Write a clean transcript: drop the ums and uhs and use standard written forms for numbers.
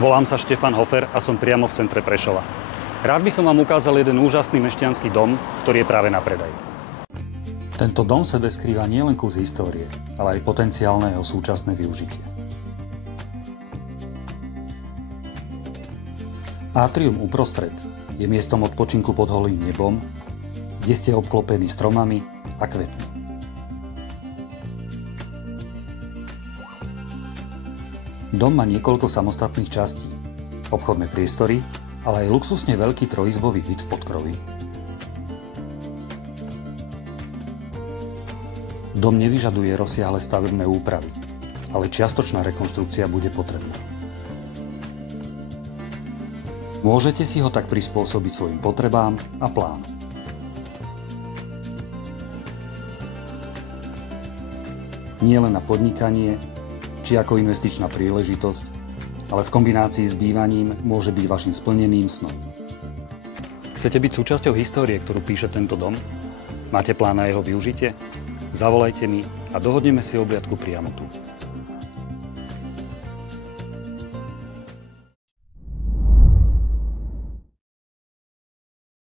Volám sa Štefan Hofer a som priamo v centre Prešova. Rád by som vám ukázal jeden úžasný mešťanský dom, ktorý je práve na predaj. Tento dom v sebe skrýva nielen kus histórie, ale aj potenciálne jeho súčasné využitie. Atrium uprostred je miestom odpočinku pod holým nebom, kde ste obklopení stromami a kvetmi. Dom má niekoľko samostatných častí, obchodné priestory, ale aj luxusne veľký trojizbový byt v podkroví. Dom nevyžaduje rozsiahle stavebné úpravy, ale čiastočná rekonštrukcia bude potrebná. Môžete si ho tak prispôsobiť svojim potrebám a plánom. Nie len na podnikanie, či ako investičná príležitosť, ale v kombinácii s bývaním môže byť vašim splneným snom. Chcete byť súčasťou histórie, ktorú píše tento dom? Máte plán na jeho využitie? Zavolajte mi a dohodneme si obliadku priamo tu.